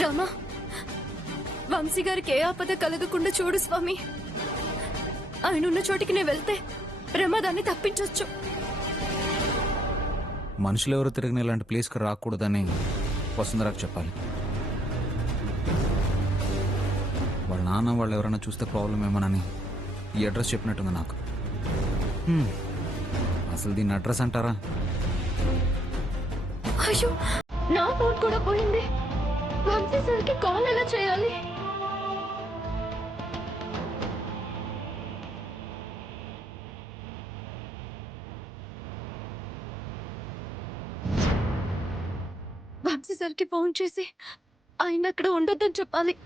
రామా, వంశీ గారికి ఏ ఆపద కలగకుండా చూడు స్వామి. ఆయన ఉన్న చోటికి నేను వెళ్తే ప్రమాదాన్ని తప్పించొచ్చు. మనుషులు ఎవరు తిరిగిన ఇలాంటి ప్లేస్కి రాకూడదని వసుంధరాకు చెప్పాలి. వాళ్ళ నాన్న వాళ్ళు ఎవరైనా చూస్తే ప్రాబ్లం ఏమోనని ఈ అడ్రస్ చెప్పినట్టుంది నాకు. అసలు దీన్ని అడ్రస్ అంటారా? అయ్యో, నా ఫోన్ కూడా పోయింది. వంశీ సార్కి కాల్ ఎలా చేయాలి? వంశీ సార్కి ఫోన్ చేసి ఆయన అక్కడ ఉండొద్దని చెప్పాలి.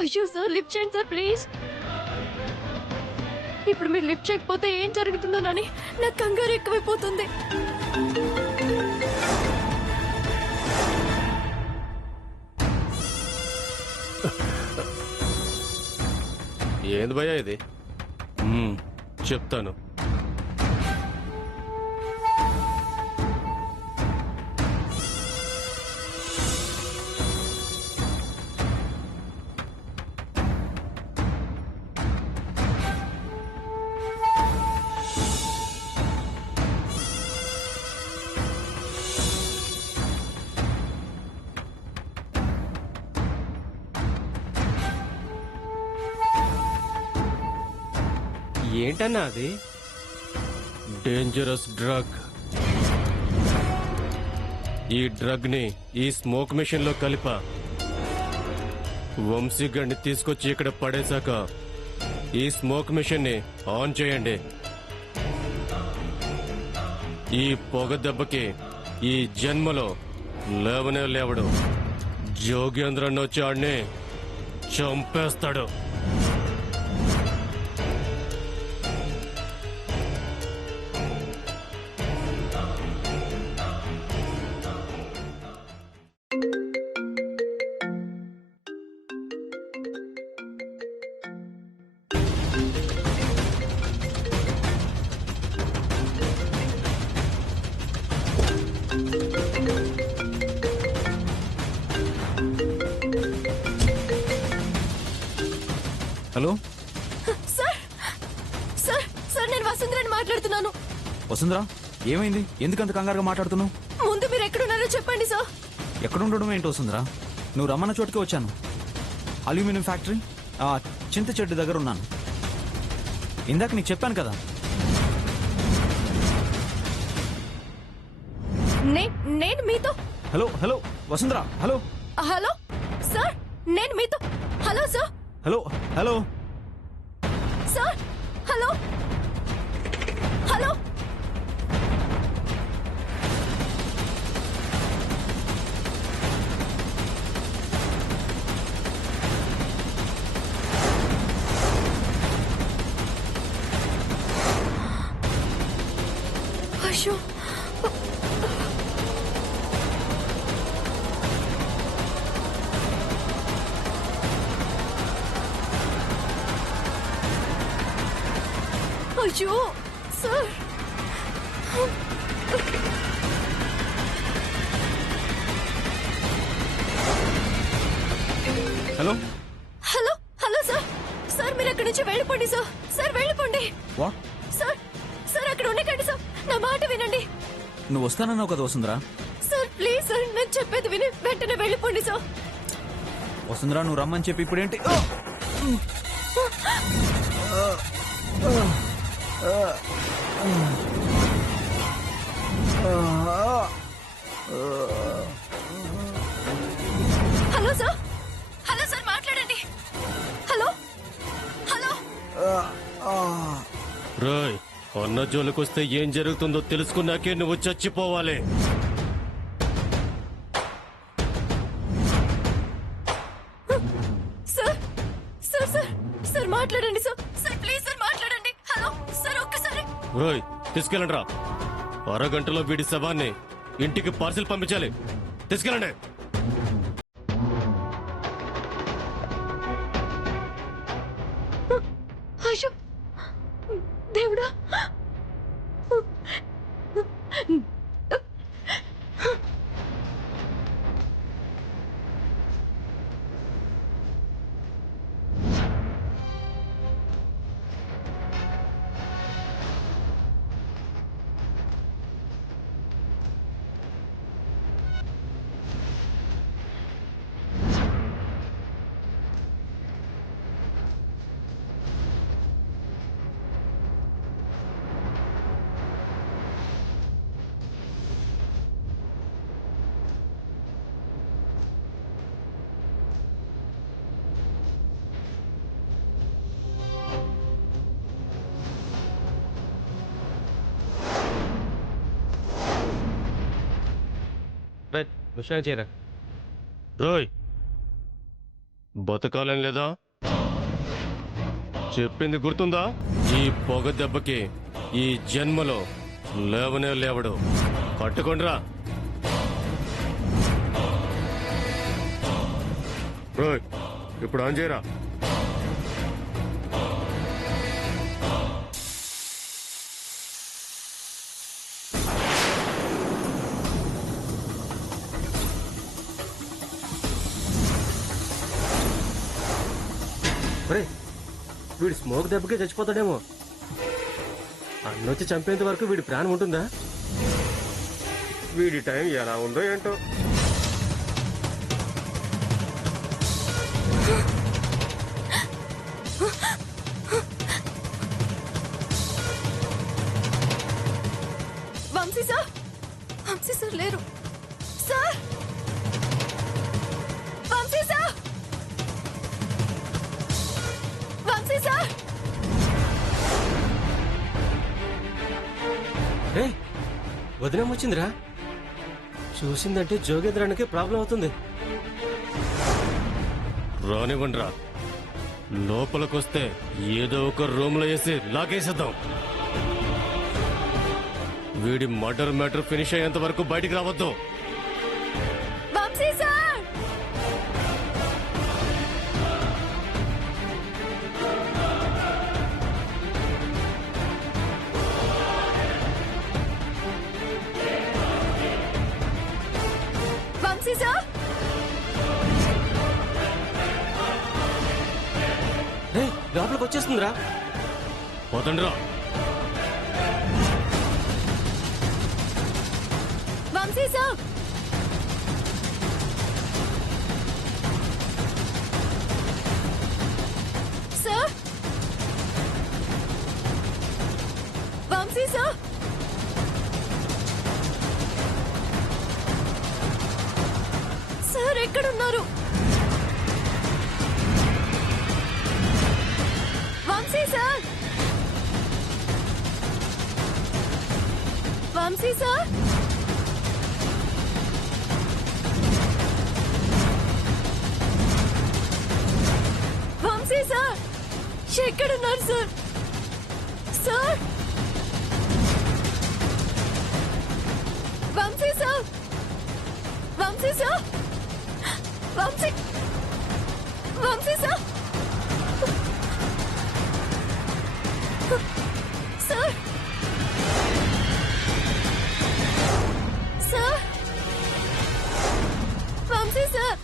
అయ్యో సార్, లిఫ్ట్ చేయండి సార్ ప్లీజ్. ఇప్పుడు మీరు లిఫ్ట్ చేయకపోతే ఏం జరుగుతుందోనని నాకు కంగారు ఎక్కువైపోతుంది. ఏంది భయ్యా ఇది? చెప్తాను. ఏంటన్నా అది? Dangerous drug. ఈ డ్రగ్ ని ఈ స్మోక్ మిషన్ లో కలిపా. వంశీగడ్ని తీసుకొచ్చి ఇక్కడ పడేశాక ఈ స్మోక్ మిషన్ ని ఆన్ చేయండి. ఈ పొగ దెబ్బకి ఈ జన్మలో లేవనే లేవడు. జోగేంద్రన్ వచ్చి ఆడిని చంపేస్తాడు. హలో సార్, సార్, సార్, నేను వసుంధరని మాట్లాడుతున్నాను. వసుంధరా, ఏమైంది? ఎందుకంత కంగారుగా మాట్లాడుతున్నావు? ముందు మీరు ఎక్కడున్నారో చెప్పండి సార్. ఎక్కడ ఉండడం ఏంటి వసుంధరా? నువ్వు రమ్మన్న చోటుకే వచ్చాను. అల్యూమినియం ఫ్యాక్టరీ చింత చెట్టు దగ్గర ఉన్నాను. ఇందాక నీకు చెప్పాను కదా. నేను మీతో. హలో హలో వసుంధరా, హలో హలో సార్, నేను మీతో. Hello sir. Hello hello sir, hello hello. అయ్యో, అయ్యో sir. Hello hello hello sir. Sir, మీరు అక్కడి నుంచి వెళ్ళిపోండి సార్. సార్, వెళ్ళిపోండి. వాట్? సార్, సార్, అక్కడ ఉండకండి సార్. నా మాట వినండి. నువ్వు వస్తానన్నావు కదా వసుంధరా. సార్ ప్లీజ్ సార్, నేను చెప్పేది విని వెంటనే వెళ్ళిపోండి సార్. వసుంధరా, నువ్వు రమ్మని చెప్పి ఇప్పుడేంటి? హలో సార్, హలో సార్, మాట్లాడండి. Hello hello. రాయ్, అన్న జోలికొస్తే ఏం జరుగుతుందో తెలుసుకున్నాకే నువ్వు చచ్చిపోవాలి. మాట్లాడండి సార్. సార్ ప్లీజ్ సార్ మాట్లాడండి. హలో సార్ ఒక్కసారి. రోయ్ తీసుకెళ్ళండి రా. అరగంటలో వీడి శవాన్ని ఇంటికి పార్సిల్ పంపించాలి. తీసుకెళ్ళండి. అయ్యో దేవుడా. విషయం చేయరా. రోయ్ బతకాలని లేదా? చెప్పింది గుర్తుందా? ఈ పొగ దెబ్బకి ఈ జన్మలో లేవనే లేవడు. కట్టుకోండిరా. రోయ్ ఇప్పుడు ఆన్ చేయరా. వీడు స్మోక్ దెబ్బకే చచ్చిపోతాడేమో. అన్నొచ్చి చంపేంత వరకు వీడి ప్రాణం ఉంటుందా? వీడి టైం ఎలా ఉందో ఏంటో. వంశీ సార్. వంశీ సార్ లేరు sir. Vamsi sir. Vamsi sir. వదినం వచ్చిందిరా. చూసిందంటే జోగేంద్రానికి ప్రాబ్లం అవుతుంది. రానివ్వండిరా. లోపలికొస్తే ఏదో ఒక రూమ్ లో వేసి లాగేసేద్దాం. వీడి మర్డర్ మ్యాటర్ ఫినిష్ అయ్యేంత వరకు బయటికి రావద్దు. వంశీ సార్. వంశీ సార్. లోపలికి వచ్చేస్తుందిరా. పోతండిరా. Vamshi sir. Sir. Vamsi sir. Sir ఎక్కడున్నారు? Vamshi sir. Vamsi sir. Vamsi sir ఎక్కడున్నారు sir? Sir. Vamsi sir. Vamsi sir. Vamshi. Vamshi sir. Sir. Sir. Vamsi sir.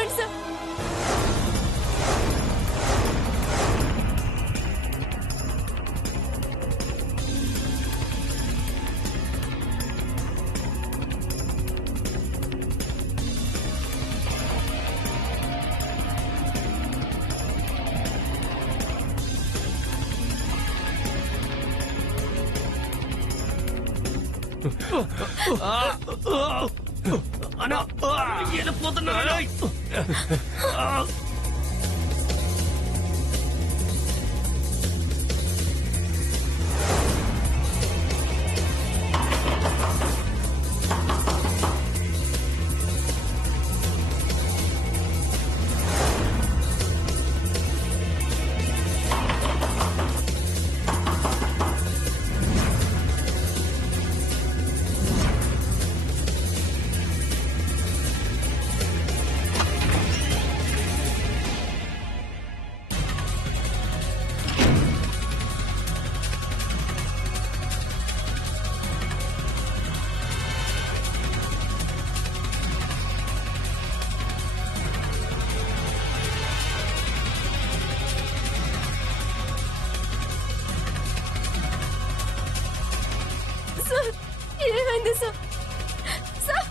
లేవండి సార్. సార్ ఏమైంది సార్? సార్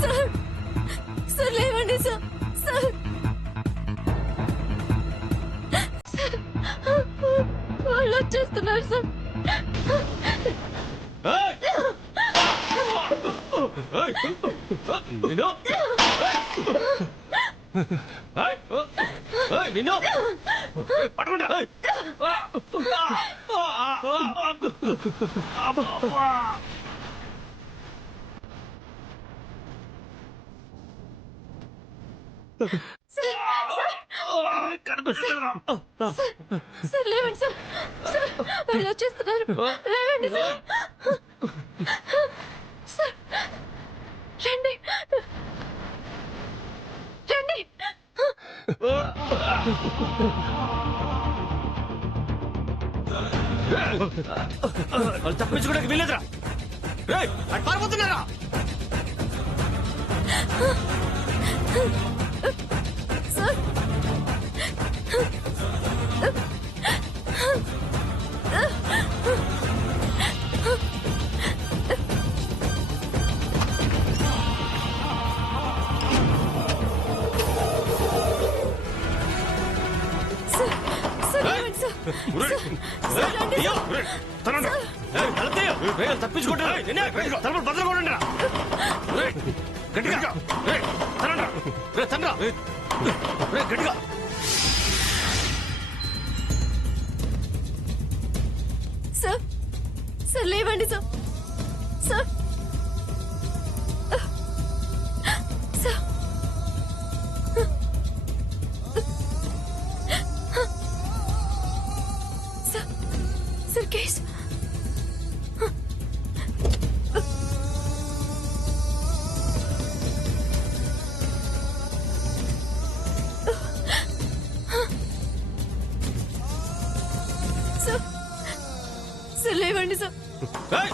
సార్ సార్ లేవండి సార్. సార్ వాళ్ళు వచ్చేస్తున్నారు సార్. సార్ లేవండి సార్. సార్ వాళ్ళు వచ్చేస్తున్నారు. లేవండి సార్. సార్ రండి రండి. వాళ్ళు తప్పించుకోవడానికి వీలేదురా. రేయ్, అటు పారిపోతున్నారా? సార్ తప్పించుకుంటారా? బద్దలుకోండి. గట్టిగా తండ్రా గట్టిగా. సార్ సార్ లేవండి sir. Sir sir sir sir case sir sir లేవండి సార్. సార్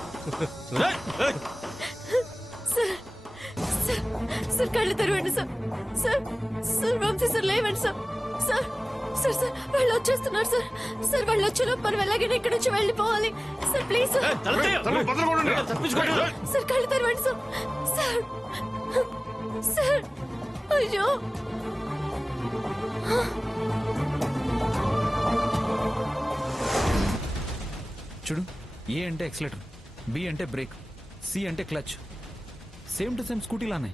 సార్ సార్ కళ్ళు తెరవండి sir. Sir sir Vamsi sir లేవండి సార్. సార్ సార్ సార్ వాళ్ళు వచ్చేస్తున్నారు సార్. సార్ వాళ్ళు వచ్చేలోపు మనం ఎలాగైనా ఇక్కడ నుంచి వెళ్ళిపోవాలి సార్. Please sir. సార్ కళ్ళు తెరవండి సార్. సార్ సార్ అయ్యో చూడు, ఏ అంటే ఎక్సలేటర్, బి అంటే బ్రేక్, సి అంటే క్లచ్. సేమ్ టు సేమ్ స్కూటీలానే.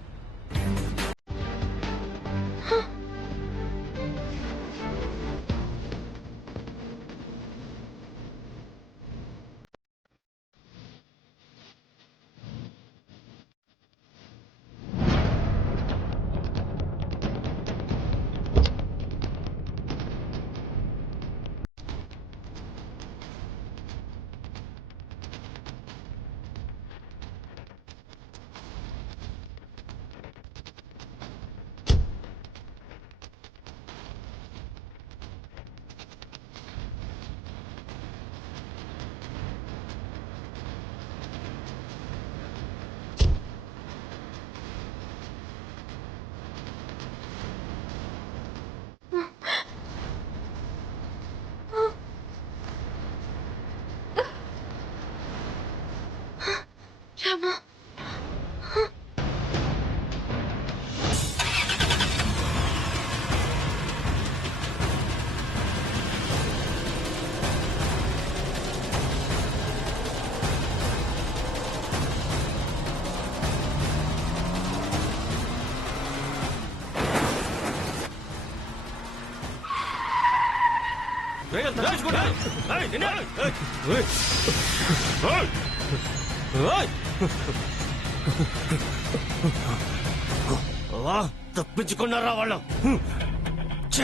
ఏయ్, నిన్నే. తప్పించుకున్నారా వాళ్ళు ఛ!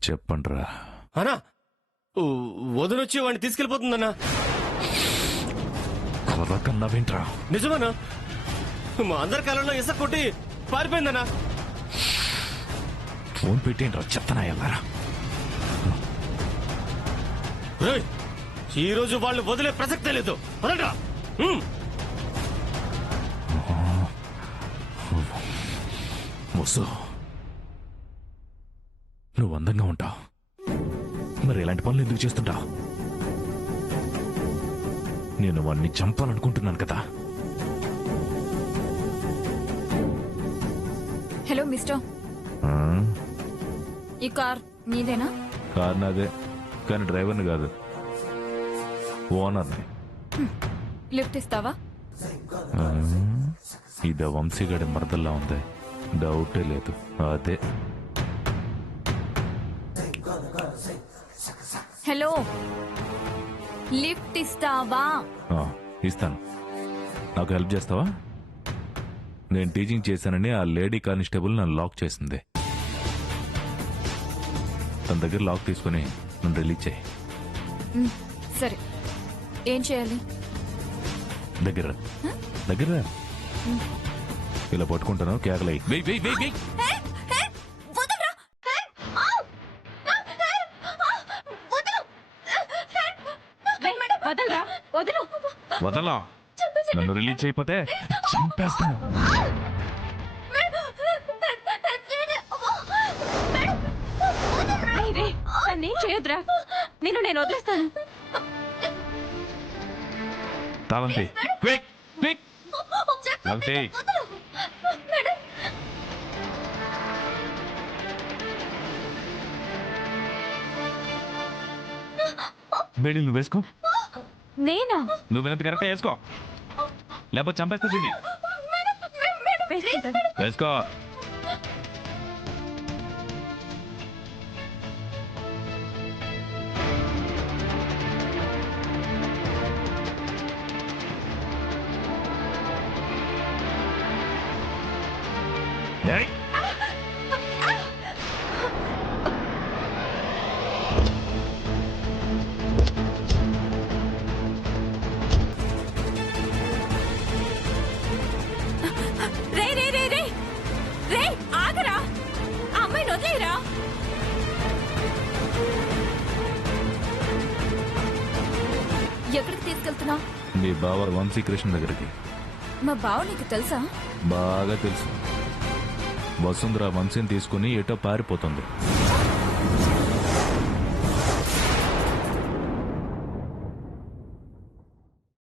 చెప్పండ్రా. అన్నా వదినొచ్చి వాడిని తీసుకెళ్ళిపోతుందన్నా. కొరకన్నా వింట్రా. నిజమన్నా, మా అందరి కాలంలో ఇసక్ కొట్టి పారిపోయిందన్నా. ఫోన్ పెట్టేంట్రా చెత్తనా ఎల్లారా. రేయ్, ఈ రోజు వాళ్ళు వదిలే ప్రసక్తే లేదు. వదలరా. వసు, నువ్వు అందంగా ఉంటావు, మరి ఇలాంటి పనులు ఎందుకు చేస్తుంటావు? నేను వాడిని చంపాలనుకుంటున్నాను కదా. హలో మిస్టర్, ఆ? ఈ కార్ మీదేనా? కారు నాదే, కానీ డ్రైవర్ని కాదు, ఓనర్ని. లిఫ్ట్ ఇస్తావా? ఆ? ఇది వంశీగడి మరదల్లా ఉంది, డౌటే లేదు. అదే. హలో, లిఫ్ట్ ఇస్తావా? ఆ, ఇస్తాను. నాకు హెల్ప్ చేస్తావా? నేను టీచింగ్ చేశానని ఆ లేడీ కానిస్టేబుల్ నన్ను లాక్ చేసింది. తన దగ్గర లాక్ తీసుకుని నన్ను రిలీజ్ చేయి. సరే, ఏం చేయాలి? దగ్గర రా. దగ్గర రా. ఇలా పట్టుకుంటాను, కేకలై వెయ్ వెయ్ వెయ్ వెయ్. వదలా. నన్ను రిలీజ్ చేయకపోతే చంపేస్తాను. నేను చేయొద్దురా, నేను వదిలేస్తాను. తాళంతి క్విక్ క్విక్. తాళంతి. బేడీ నువ్వు వేసుకో. నేనా? నువ్వు వినంత కరెక్ట్ వేసుకో, లేకపోతే చంపేస్తా దీన్ని. వేసుకో. ఏయ్. ఆగరా, ఆ అమ్మాయిని వదిలేరా. ఎక్కడికి తీసుకెళ్తున్నా? నీ బావ వంశీకృష్ణ దగ్గరికి. మా బావ నీకు తెలుసా? బాగా తెలుసు. వసుంధర వంశీని తీసుకుని ఎటో పారిపోతుంది.